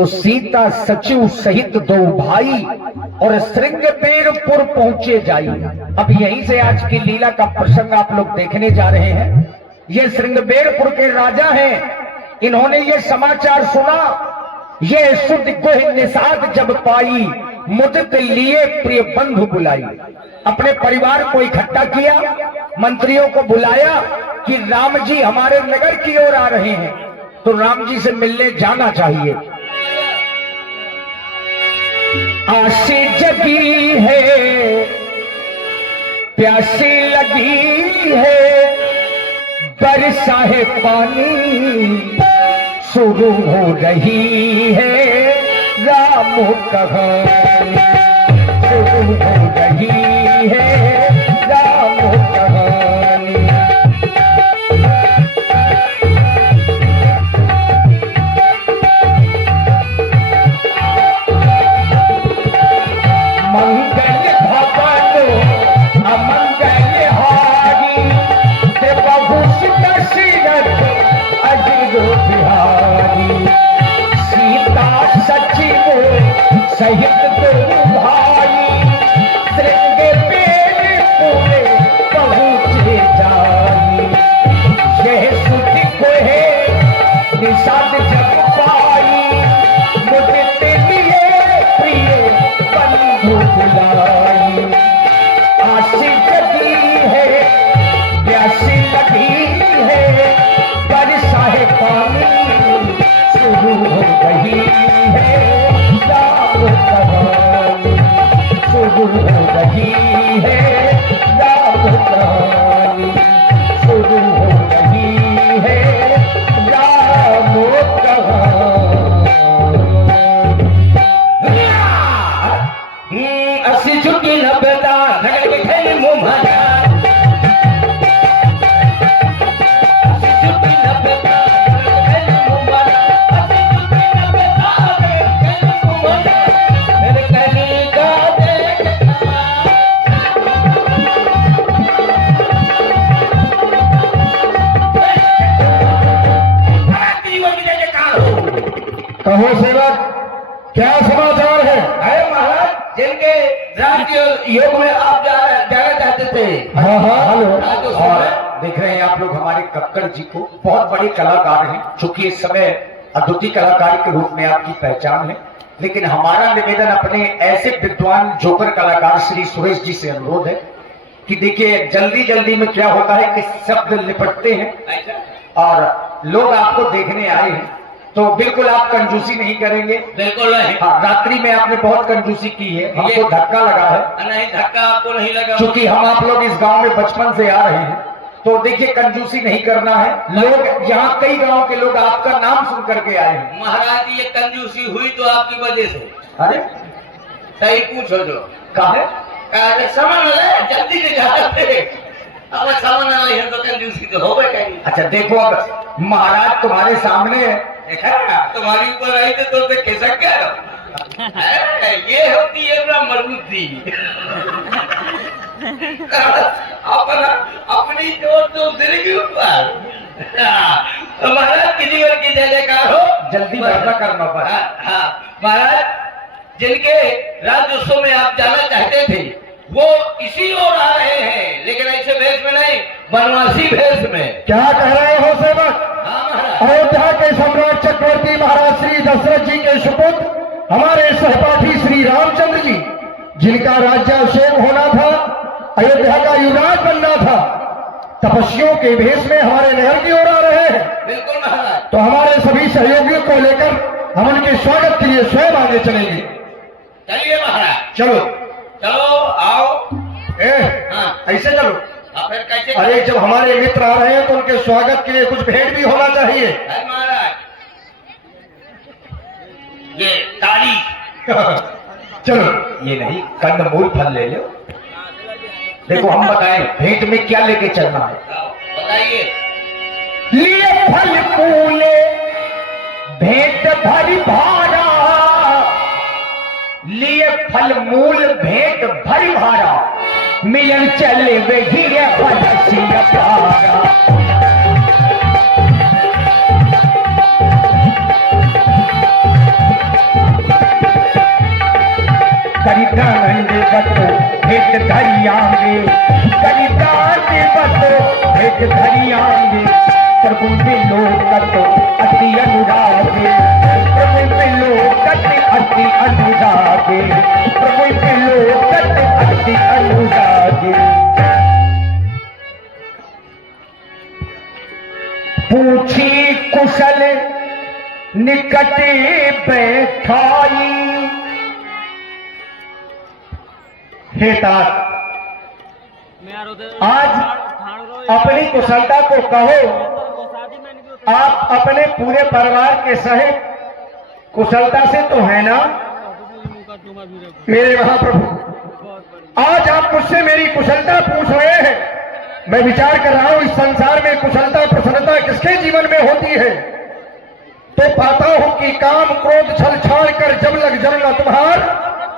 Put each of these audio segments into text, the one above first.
तो सीता सचिव सहित दो भाई और श्रृंगबेरपुर पहुंचे जाई। अब यहीं से आज की लीला का प्रसंग आप लोग देखने जा रहे हैं। ये श्रृंगबेरपुर के राजा हैं। इन्होंने ये समाचार सुना, ये शुद्ध गुह निषाद जब पाई, मुदित लिए प्रिय बंधु बुलाई। अपने परिवार को इकट्ठा किया, मंत्रियों को बुलाया कि राम जी हमारे नगर की ओर आ रहे हैं, तो राम जी से मिलने जाना चाहिए। आशी जगी है, प्यासी लगी है, बरसा है पानी, शुरू हो रही है राम कहानी, शुरू हो रही है राम कहानी। मंगल भवन अमंगल हारी, बहु दशरथ अजीरो बिहारी। सीता सचिव सहित दो भाई, श्रृंगबेरपुर पहुंचे जाई। यह सुधि गुह निषाद जब पाई, मुदित लिए प्रिय बंधु बुलाई। आशी जगी है, प्यासी लगी है, बरसा है पानी, शुरू हो रही है राम कहानी, शुरू हो रही है राम कहानी, शुरू हो रही है राम कहानी। अस्सी झुकी नब्बेदा नगर के खेल मुंह मारा, कहो सेवक, क्या समाचार है? अरे महाराज, जिनके राज्य योग में आप जाना चाहते थे। हाँ हाँ, हेलो। और देख रहे हैं आप लोग हमारे कक्कड़ जी को, बहुत बड़े कलाकार हैं, चूंकि इस समय अद्वितीय कलाकार के रूप में आपकी पहचान है। लेकिन हमारा निवेदन अपने ऐसे विद्वान जोकर कलाकार श्री सुरेश जी से अनुरोध है कि देखिए, जल्दी जल्दी में क्या होता है कि शब्द लिपटते हैं और लोग आपको देखने आए हैं, तो बिल्कुल आप कंजूसी नहीं करेंगे। बिल्कुल नहीं। हाँ, रात्रि में आपने बहुत कंजूसी की है, हमको धक्का लगा है। नहीं, धक्का आपको नहीं लगा, क्योंकि हम आप लोग इस गांव में बचपन से आ रहे हैं, तो देखिए कंजूसी नहीं करना है। लोग यहाँ कई गांव के लोग आपका नाम सुन करके आए हैं। महाराज, ये कंजूसी हुई तो आपकी वजह से। अरे सही पूछो जो कहा समझ ले, जल्दी से जाते अब समझ आ रही है तो कंजूसी तो हो गई। अच्छा देखो, अब महाराज तुम्हारे सामने तुम्हारी ऊपर आई तो खिसक गया। ये होती है मजबूती। अपनी जोर तो दिल के ऊपर। महाराज किसी और की जय जयकार हो। जल्दी वादा करना पड़ा। हाँ महाराज, जिनके राज्योत्सव में आप जाना चाहते थे वो इसी ओर आ रहे हैं, लेकिन ऐसे भेष में नहीं, बनवासी भेष में। क्या कह रहे हो सेवक? हाँ महाराज। अयोध्या के सम्राट चक्रवर्ती महाराज श्री दशरथ जी के सुपुत्र, हमारे सहपाठी श्री रामचंद्र जी, जिनका राज्याभिषेक होना था, अयोध्या का युवराज बनना था, तपस्वियों के भेष में हमारे नगर की ओर आ रहे हैं। बिल्कुल महाराज। तो हमारे सभी सहयोगियों को लेकर हम उनके स्वागत के लिए स्वयं आगे चलेंगे। चलिए महाराज। चलो चलो आओ। हाँ, ऐसे चलो। फिर कैसे? अरे जब हमारे मित्र आ रहे हैं तो उनके स्वागत के लिए कुछ भेंट भी होना चाहिए। महाराज, ये ताली। चलो, ये नहीं, कंदमूल फल ले लो। देखो हम बताएं भेंट में क्या लेके चलना है। बताइए। लिए फल फूले भेंट भरी भारा, लिए फल मूल भेंट भरी भारा, मिलन चले वे हीरे फलसिया प्यारा। भेंट धरियांगे, कलिदास बतो भेंट धरियांगे। प्रभु मिलो कत अति अनुरागे, प्रभु मिलो कत अति अनुरागे, प्रभु मिलो कत अति अनुरागे। पूछी कुशल निकटे बैठाई। हे तात, आज अपनी कुशलता को कहो। आप अपने पूरे परिवार के सहित कुशलता से तो है ना मेरे महाप्रभु? आज आप मुझसे मेरी कुशलता पूछ रहे हैं। मैं विचार कर रहा हूं इस संसार में कुशलता प्रसन्नता किसके जीवन में होती है, तो पाता हूं कि काम क्रोध छल छाड़ कर जब लग जल न तुम्हार,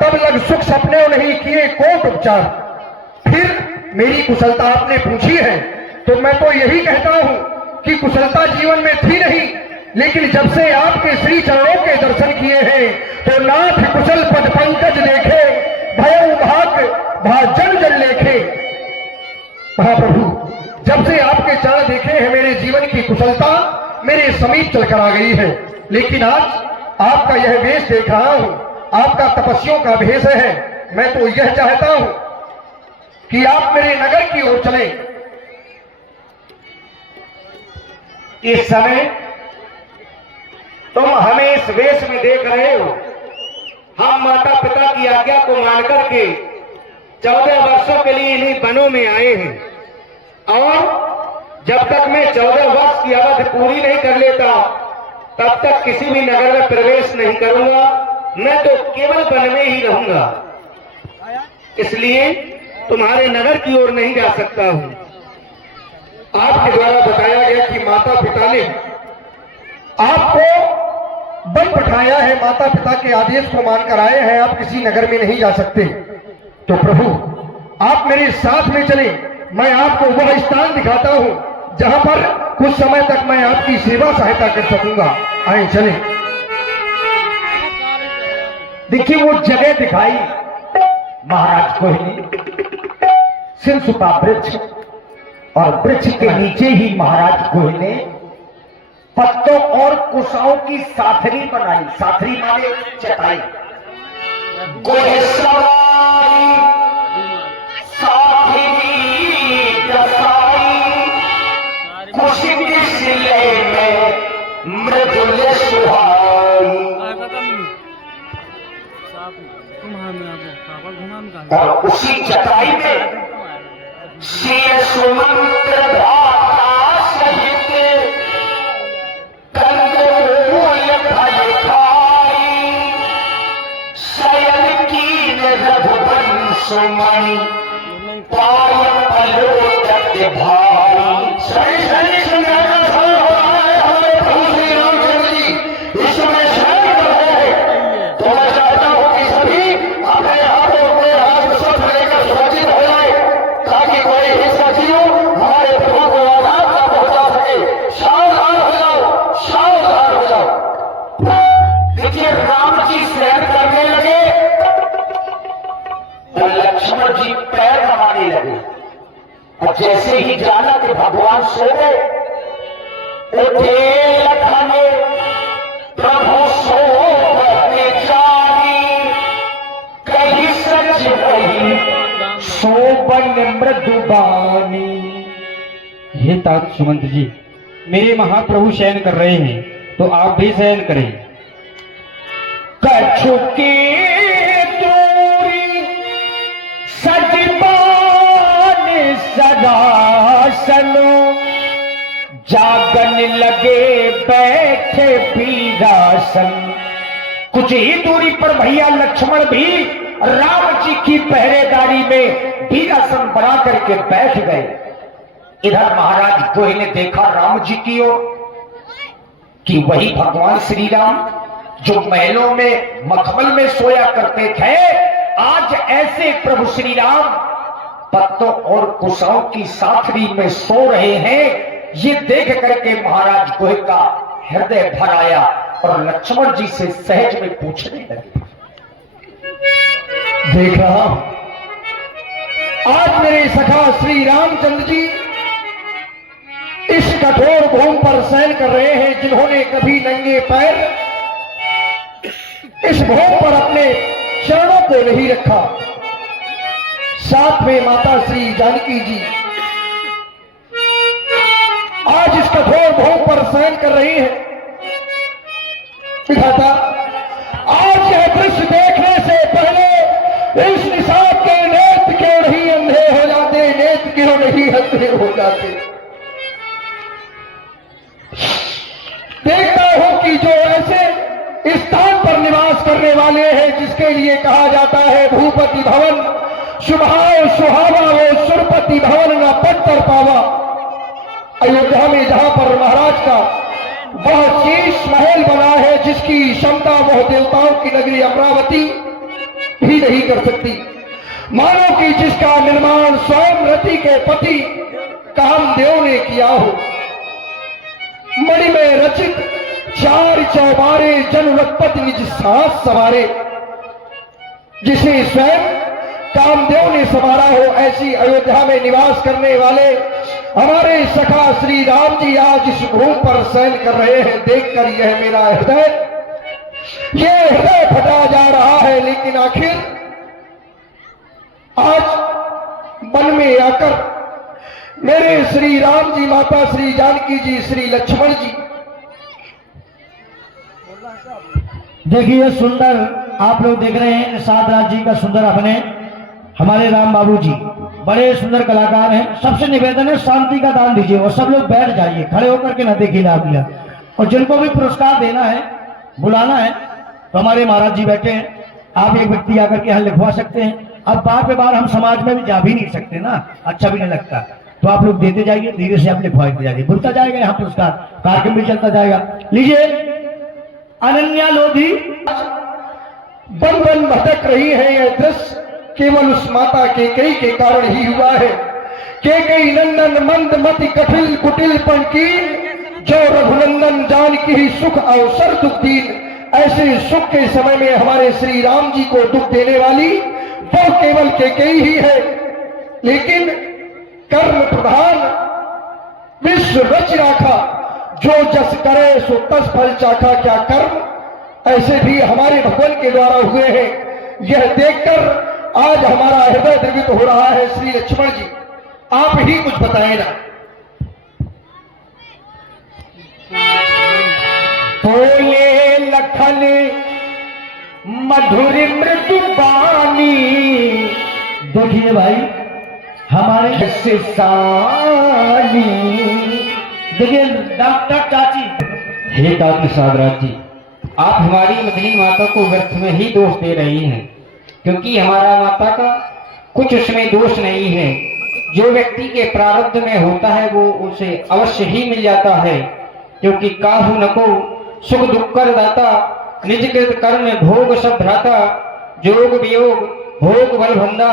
तब लग सुख सपने नहीं किए कोट उपचार। फिर मेरी कुशलता आपने पूछी है तो मैं तो यही कहता हूं कि कुशलता जीवन में थी नहीं, लेकिन जब से आपके श्री चरणों के दर्शन किए हैं तो नाथ कुशल पद पंकज देखे, भय भाग भाजन जन लेखे। महाप्रभु, जब से आपके चरण देखे हैं मेरे जीवन की कुशलता मेरे समीप चलकर आ गई है। लेकिन आज आपका यह वेश देख रहा हूं, आपका तपस्वियों का भेष है। मैं तो यह चाहता हूं कि आप मेरे नगर की ओर चलें। इस समय तुम हमें इस वेश में देख रहे हो। हम माता पिता की आज्ञा को मानकर के 14 वर्षों के लिए इन्हीं वनों में आए हैं, और जब तक मैं 14 वर्ष की अवधि पूरी नहीं कर लेता तब तक किसी भी नगर में प्रवेश नहीं करूंगा। मैं तो केवल वन में ही रहूंगा, इसलिए तुम्हारे नगर की ओर नहीं जा सकता हूं। आपके द्वारा बताया गया कि माता पिता ने आपको बल पठाया है, माता पिता के आदेश को मानकर आए हैं, आप किसी नगर में नहीं जा सकते। तो प्रभु, आप मेरे साथ में चले, मैं आपको वह स्थान दिखाता हूं जहां पर कुछ समय तक मैं आपकी सेवा सहायता कर सकूंगा। आए चले। देखिए वो जगह दिखाई महाराज को ही, सिंसुपा वृक्ष, और वृक्ष के नीचे ही महाराज गोहि ने पत्तों और कुशाओं की साथरी बनाई। साथरी माने चटाई। गोहि सवाई साथरी जसाई, कुशी की सिले में मृदुल सुहाई। और उसी चटाई में शेर सुमंत्र भ्राता सहित कंदमूल फल खाई, शयन की रघुवन सुमन पाय पलोटत भाई। सही सही सुनाना हो रहा है हमारे प्रभु श्री रामचंद्र जी इस समय शरण कर रहे हैं। तो मैं चाहता हूं कि सभी अपने हाथों में हाथ सब लेकर सुरक्षित हो जाए, ताकि कोई हिंसा जीव हमारे प्रभु को आघात न पहुंचा सके। सावधान हो जाओ, सावधान हो जाओ। देखिए राम जी शयन करने लगे तो लक्ष्मण जी पैर दबाने लगे, और जैसे ही जाना कि भगवान सो गए, उठे लखन प्रभु सो जानी, कहीं सच कही सोबन मृदुबानी। हे तात सुमंत जी, मेरे महाप्रभु शयन कर रहे हैं तो आप भी शयन करें। कछु की दूरी सजबान सदासनो, जागन लगे बैठे बीरासन। कुछ ही दूरी पर भैया लक्ष्मण भी राम जी की पहरेदारी में बीरासन बना करके बैठ गए। इधर महाराज गोहि ने देखा राम जी की ओर कि वही भगवान श्री राम जो महलों में मखमल में सोया करते थे, आज ऐसे प्रभु श्री राम पत्तों और कुशाओं की साथरी में सो रहे हैं। ये देख करके महाराज गोहि का हृदय भर आया और लक्ष्मण जी से सहज में पूछने लगे, देख रहा हूं आज मेरे सखा श्री रामचंद्र जी इस कठोर भूमि पर शयन कर रहे हैं, जिन्होंने कभी नंगे पैर इस भूमि पर अपने चरणों को नहीं रखा। साथ में माता श्री जानकी जी आज इस कठोर भूमि पर शयन कर रही है। विधाता, आज यह दृश्य देखने से पहले इस निशाब के नेत्र क्यों नहीं अंधे हो जाते, नेत्र क्यों नहीं अंधे हो जाते। देखता हूं कि जो ऐसे स्थान पर निवास करने वाले हैं, जिसके लिए कहा जाता है भूपति भवन शुभाओ सुहावा, वो सुरपति भवन न पत्थर पावा। अयोध्या में जहां पर महाराज का वह शीश महल बना है, जिसकी क्षमता वह देवताओं की नगरी अमरावती भी नहीं कर सकती। मानो कि जिसका निर्माण स्वयं रति के पति कामदेव ने किया हो। मणि में रचित चार चौबारे जनवत्पति निज सास सवारे, जिसे स्वयं कामदेव ने संवारा हो, ऐसी अयोध्या में निवास करने वाले हमारे सखा श्री राम जी आज इस भूमि पर शयन कर रहे हैं। देखकर यह मेरा हृदय फटा जा रहा है। लेकिन आखिर आज वन में आकर मेरे श्री राम जी, माता श्री जानकी जी, श्री लक्ष्मण जी, देखिए सुंदर आप लोग देख रहे हैं निषाद राज जी का सुंदर अपने हमारे राम बाबू जी बड़े सुंदर कलाकार हैं। सबसे निवेदन है शांति का दान दीजिए और सब लोग बैठ जाइए, खड़े होकर के न देखिए आप लिया। और जिनको भी पुरस्कार देना है, बुलाना है, तो हमारे महाराज जी बैठे हैं। आप एक व्यक्ति आकर के यहाँ लिखवा सकते हैं। अब बार पे बार हम समाज में भी जा भी नहीं सकते ना, अच्छा भी नहीं लगता, तो आप लोग देते जाइए, धीरे से आप लिखवाते जाइए, बुलता जाएगा यहाँ पुरस्कार, कार्यक्रम भी चलता जाएगा। लीजिए अनन्या लोधी। बन बन भटक रही है यह दृश्य केवल उस माता कैकेयी के कारण ही हुआ है। कैकेयी नंदन मंद मति कठिल कुटिल की, जो रघुनंदन जानकी ही सुख अवसर दुख दीन। ऐसे सुख के समय में हमारे श्री राम जी को दुख देने वाली वो केवल कैकेयी ही है। लेकिन कर्म प्रधान विश्व रच राखा, जो जस करे सो तस फल चाखा। क्या कर्म ऐसे भी हमारे भगवान के द्वारा हुए हैं। यह देखकर आज हमारा हृदय द्रवित हो रहा है। श्री लक्ष्मण जी, आप ही कुछ बताएं ना। बोले लखन मधुर मृदु बानी। देखिए भाई हमारे से सानी। देखिए डॉक्टर चाची। हे डॉक्टर सागराज जी, आप हमारी मदनी माता को व्यर्थ में ही दोष दे रही हैं, क्योंकि हमारा माता का कुछ उसमें दोष नहीं है। जो व्यक्ति के प्रारब्ध में होता है वो उसे अवश्य ही मिल जाता है, क्योंकि काहू नको सुख दुख कर दाता, निज कृत कर्म भोग सब भ्राता। जोग वियोग भोग बल भंदा,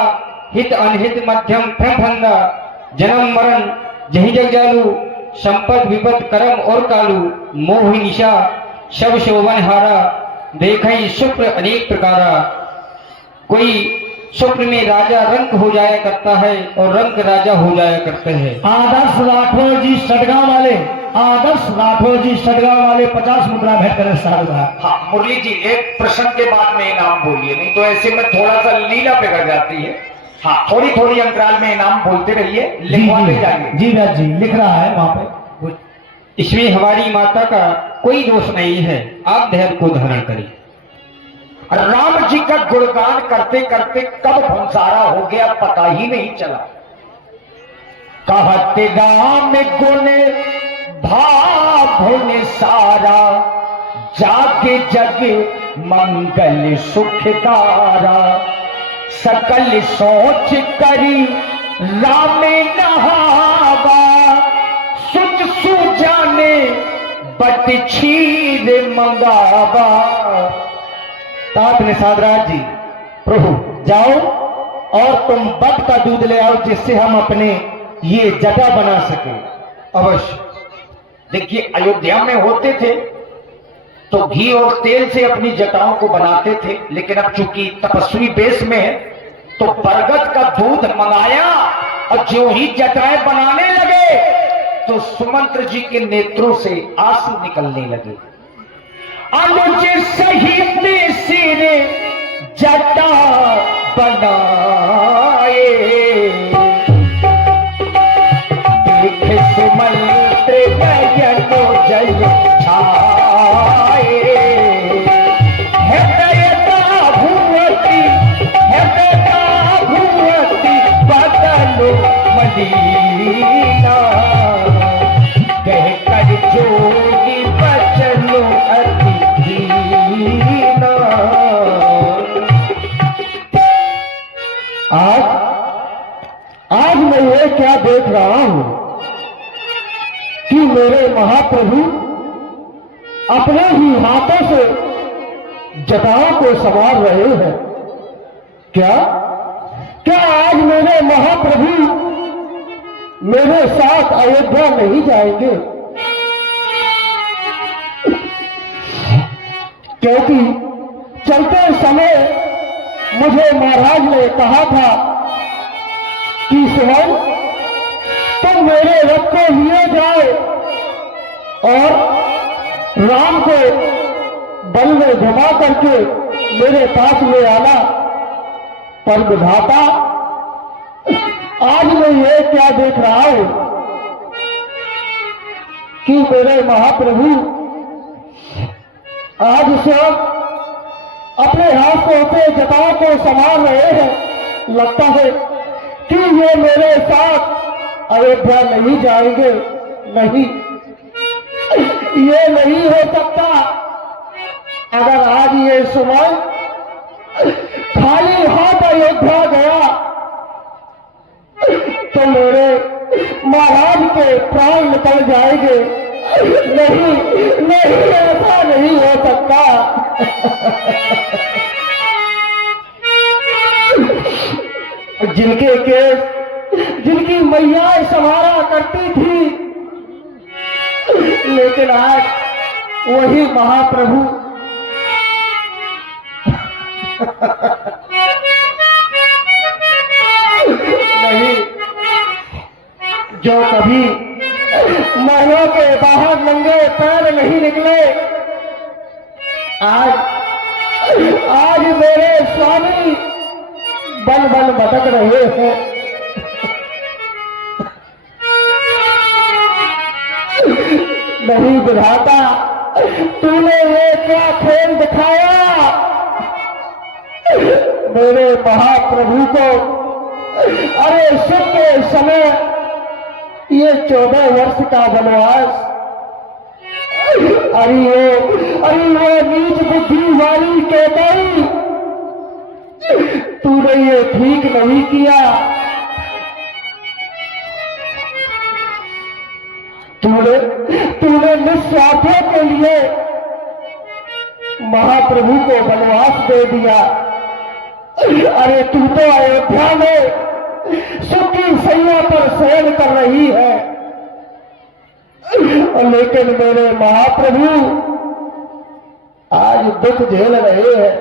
हित अनहित मध्यम फंदा। जन्म मरण जही जग जालू, संपद विपद कर्म और कालू। मोहि निशा शब शोभन हारा, देखई शुक्र अनेक प्रकारा। कोई स्वप्न में राजा रंक हो जाया करता है और रंक राजा हो जाया करते हैं। आदर्श राठौर जी सटगांव वाले, आदर्श राठौर जी सटगांव वाले 50 मुद्रा भेंट करें साहब। हाँ मुरली जी, एक प्रश्न के बाद में इनाम बोलिए, नहीं तो ऐसे में थोड़ा सा लीला बिगड़ जाती है। हाँ थोड़ी थोड़ी अंतराल में इनाम बोलते रहिए, लिखवाते जाइए। जी राज जी लिख रहा है वहां पे। इसमें हमारी माता का कोई दोष नहीं है, आप धैर्य को धारण करें। राम जी का गुणगान करते करते कब भंसारा हो गया पता ही नहीं चला। कहते गाम गुण भाभुन सारा, जाके जग मंगल सुखदारा। सकल सोच करी राम नहावा, सुच सुजाने बट छीर मंगावा। तात निषाद राज जी, प्रभु जाओ और तुम बट का दूध ले आओ, जिससे हम अपने ये जटा बना सके। अवश्य। देखिए अयोध्या में होते थे तो घी और तेल से अपनी जटाओं को बनाते थे, लेकिन अब चूंकि तपस्वी बेस में है तो बरगद का दूध मंगाया और जो ही जतराएं बनाने लगे तो सुमंत्र जी के नेत्रों से आंसू निकलने लगे। अनुज सहित सिर जटा बनाए, देख सुमंत्र नयनो जल छाए, हृदयता भुवती बदलो मदीना, कह कर जोगी बचलो अति दीना। आज मैं ये क्या देख रहा हूं कि मेरे महाप्रभु अपने ही हाथों से जटाओं को संवार रहे हैं। क्या आज मेरे महाप्रभु मेरे साथ अयोध्या नहीं जाएंगे? क्योंकि चलते समय मुझे महाराज ने कहा था कि सुमन तुम मेरे रथ को लिए जाओ और राम को बल में घुमा करके मेरे पास ले आना। पर विधाता आज मैं ये क्या देख रहा हूं कि मेरे महाप्रभु आज सब अपने हाथों से जटाओं को संभाल रहे हैं। लगता है कि ये मेरे साथ अयोध्या नहीं जाएंगे। नहीं, ये नहीं हो सकता। अगर आज ये सुमन खाली हाथ अयोध्या गया तो मेरे महाराज के प्राण निकल जाएंगे। नहीं नहीं, ऐसा नहीं हो सकता। जिनके केस जिनकी मैया संवारा करती थी, लेकिन आज वही महाप्रभु नहीं, जो कभी महलों के बाहर नंगे पैर नहीं निकले, आज मेरे स्वामी बन बन भटक रहे हैं। नहीं विधाता, तूने ये क्या खेल दिखाया मेरे महाप्रभु को। अरे सुख के समय ये 14 वर्ष का वनवास, अरे वो नीच बुद्धि वाली केकई, तूने ये ठीक नहीं किया। तूने निस्वार्थों के लिए महाप्रभु को वनवास दे दिया। अरे तू तो अयोध्या में सुख की सैया पर शयन कर रही है, लेकिन मेरे महाप्रभु आज दुख झेल रहे हैं।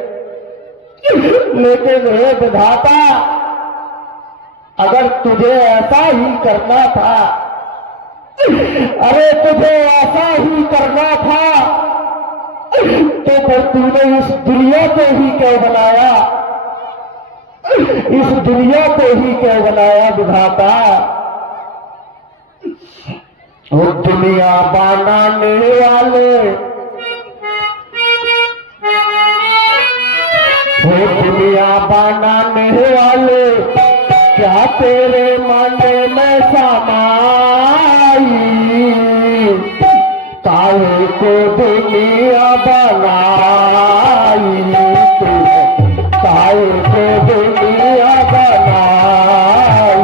लेकिन हे विधाता, अगर तुझे ऐसा ही करना था, अरे तुझे ऐसा ही करना था, तो फिर तूने इस दुनिया को ही क्यों बनाया? इस दुनिया को ही क्यों बनाया विधाता? वो दुनिया बनाने वाले, वो दुनिया बनाने वाले, क्या तेरे मन में समाई? काहे को दुनिया बनाई? काहे को दुनिया बनाई?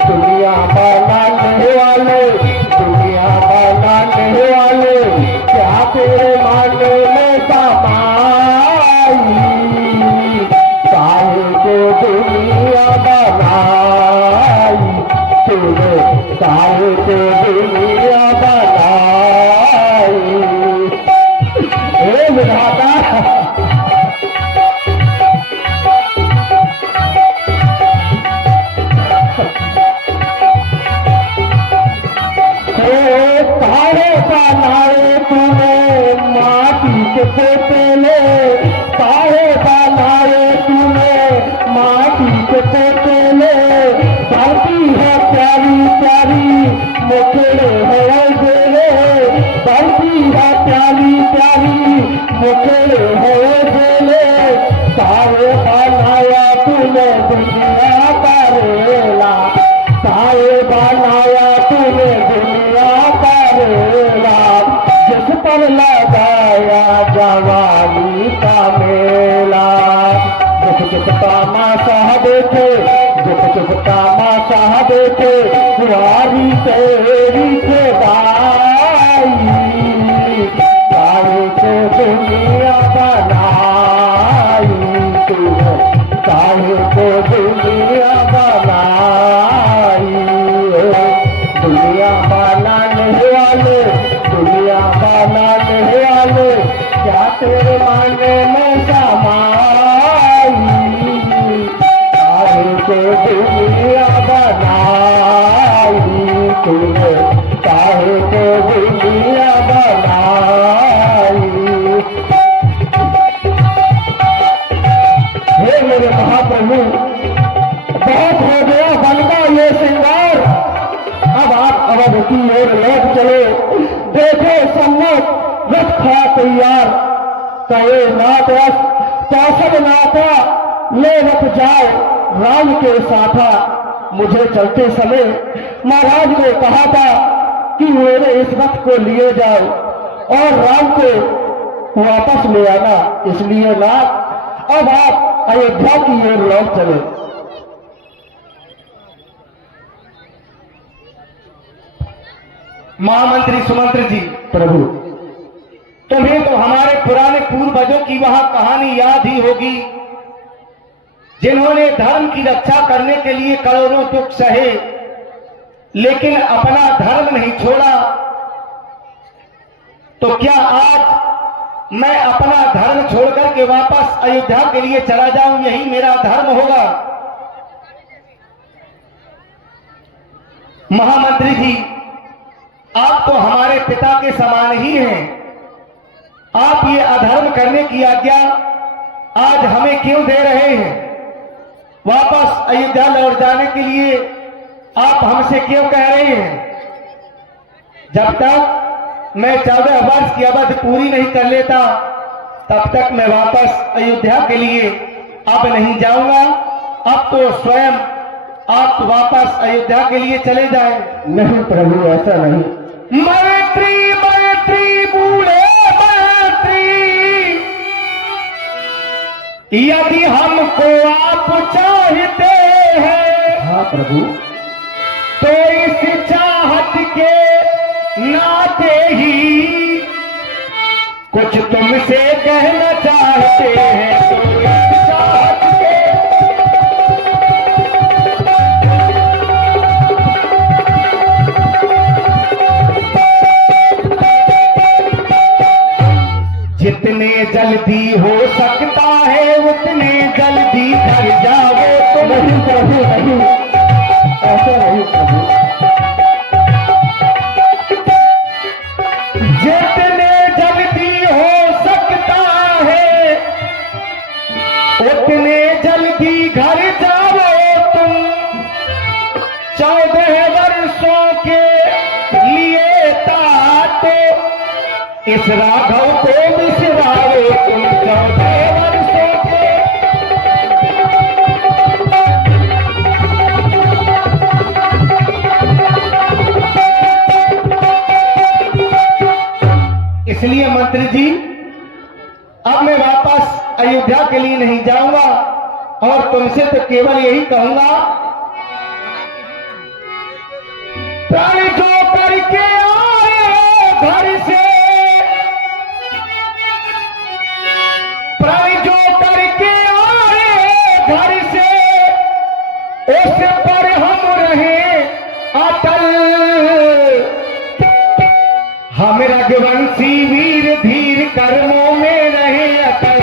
दुनिया बनाने वाले, दुनिया बनाने वाले, क्या तेरे मन में समाई? काहे को दुनिया बनाई? तूने काहे को दुनिया बनाई? हे विधाता, के पोते ने काहे बनाए तूने, माटी के पोते ने धरती है प्यारी प्यारी मुखड़े है तेरे, धरती है प्यारी प्यारी मुखड़े है तेरे, काहे बनाया तूने दुनिया का रेला, काहे बनाया तूने दुनिया का रेला, जिस पर लगाया जवानी का मेला, दुख दुख तामाशा देखे, दुख दुख तामाशा देखे, वारी तेरी के दाई, काहे को दुनिया बनाई तूने, काहे को दुनिया बनाई, दुनिया बनाने वाले, दुनिया बनाने वाले, क्या तेरे माने में समाई, काहे को दुनिया बनाई तूने, काहे को दुनिया बनाई। हे मेरे महाप्रभु, बहुत हो गया बनता ये श्रृंगार, अब आप अवध की ओर लौट चले, देखो सम्मुख रथ खड़ा तैयार, कहे नाथ कौशल नाथा ले रथ जाओ राम के साथा, मुझे चलते समय महाराज ने कहा था कि मेरे इस रथ को लिए जाओ और राम को वापस ले आना, इसलिए नाथ अब आप अयोध्या की ओर लौट चले। महामंत्री सुमंत्र जी, प्रभु तुम्हें तो हमारे पुराने पूर्वजों की वह कहानी याद ही होगी, जिन्होंने धर्म की रक्षा करने के लिए करोड़ों दुख सहे, लेकिन अपना धर्म नहीं छोड़ा। तो क्या आज मैं अपना धर्म छोड़कर के वापस अयोध्या के लिए चला जाऊं, यही मेरा धर्म होगा? महामंत्री जी, आप तो हमारे पिता के समान ही हैं, आप ये अधर्म करने की आज्ञा आज हमें क्यों दे रहे हैं? वापस अयोध्या लौट जाने के लिए आप हमसे क्यों कह रहे हैं? जब तक मैं 14 वर्ष की अवधि पूरी नहीं कर लेता, तब तक मैं वापस अयोध्या के लिए अब नहीं जाऊंगा। अब तो स्वयं आप वापस अयोध्या के लिए चले जाएं। नहीं प्रभु, ऐसा नहीं। मैत्री मैत्री बूढ़े मैत्री, यदि हमको आप चाहते हैं, हाँ प्रभु, तो इस चाहत के नाते ही कुछ तुमसे कहना चाहते हैं, तो इस चाहत के जितने जल्दी हो सकता है उतने जल्दी घर जाओ। तो नहीं प्रभु, नहीं, ऐसा नहीं प्रभु। जितने जल्दी हो सकता है उतने जल्दी घर जाओ तुम। 14 वर्षों के लिए तातो इस राघव को बिसराओ तुम। 14 वर्षों के इसलिए मंत्री जी, अब मैं वापस अयोध्या के लिए नहीं जाऊंगा और तुमसे तो केवल यही कहूंगा, प्राण जो करके आए घर से, प्राण जो करके आए घर से, उस पर हम रहे अटल। हम रघुवंशी वीर धीर कर्मों में रहे अटल।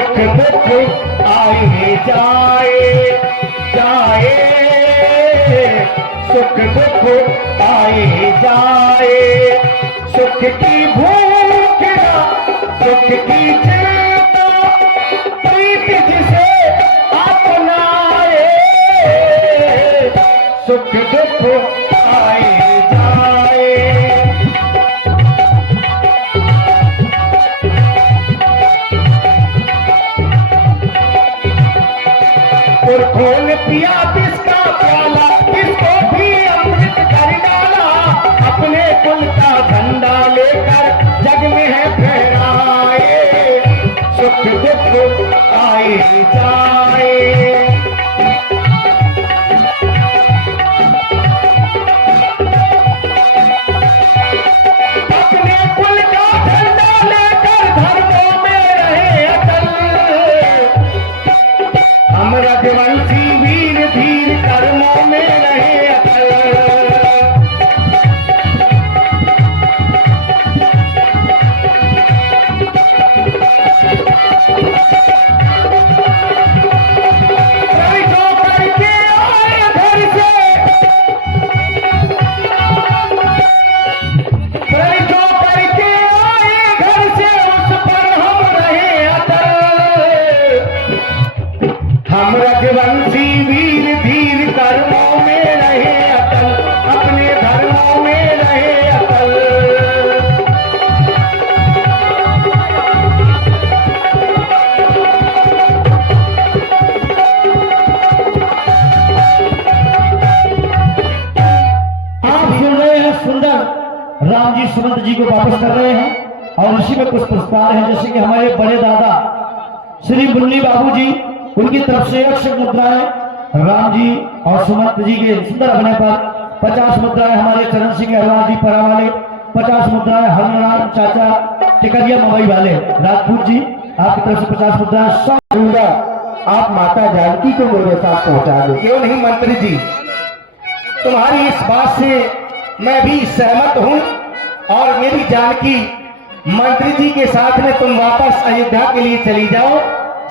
सुख दुख आए जाए जाए, सुख दुख आए जाए, सुख की भूख सुख की चिंता, प्रीत जिसे अपनाए, सुख दुख आए जाए। और खोल पिया किसका प्याला, किसको भी अमृत कर डाला, अपने कुल का झंडा लेकर जग में है फहराए, सुख दुख आए जाए। अपने कुल का झंडा लेकर धर्मों में रहे अटल, हम रघुवंशी वीर धीर कर्मों में रहे अटल। प्रणितों करके आए घर से, प्रणितों करके आए घर से, उस पर हम रहे अटल, हम रघुवंशी वीर धीर कर्मों में रहे अटल, अपने धर्मों में रहे अटल। आप सुन रहे हैं सुंदर राम जी सुमंत जी को वापस कर रहे हैं, और उसी में कुछ पुरस्कार हैं, जैसे कि हमारे बड़े दादा श्री मुरली बाबू जी, उनकी तरफ से 100 मुद्राएं राम जी और सुमंत जी के सुंदर अभिनय पर, 50 मुद्राएं हमारे चरण सिंह अहलाद जी परा वाले, 50 मुद्राएं हरिराम चाचा टिकरिया मवई वाले राजपूत जी, आपकी तरफ से 50 मुद्राएं। सब आप माता जानकी को मेरे साथ पहुंचा दो। क्यों नहीं मंत्री जी, तुम्हारी इस बात से मैं भी सहमत हूं, और मेरी जानकी मंत्री जी के साथ में तुम वापस अयोध्या के लिए चली जाओ,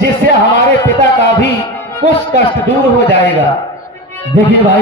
जिससे हमारे पिता का भी कुछ कष्ट दूर हो जाएगा। देखिए भाई,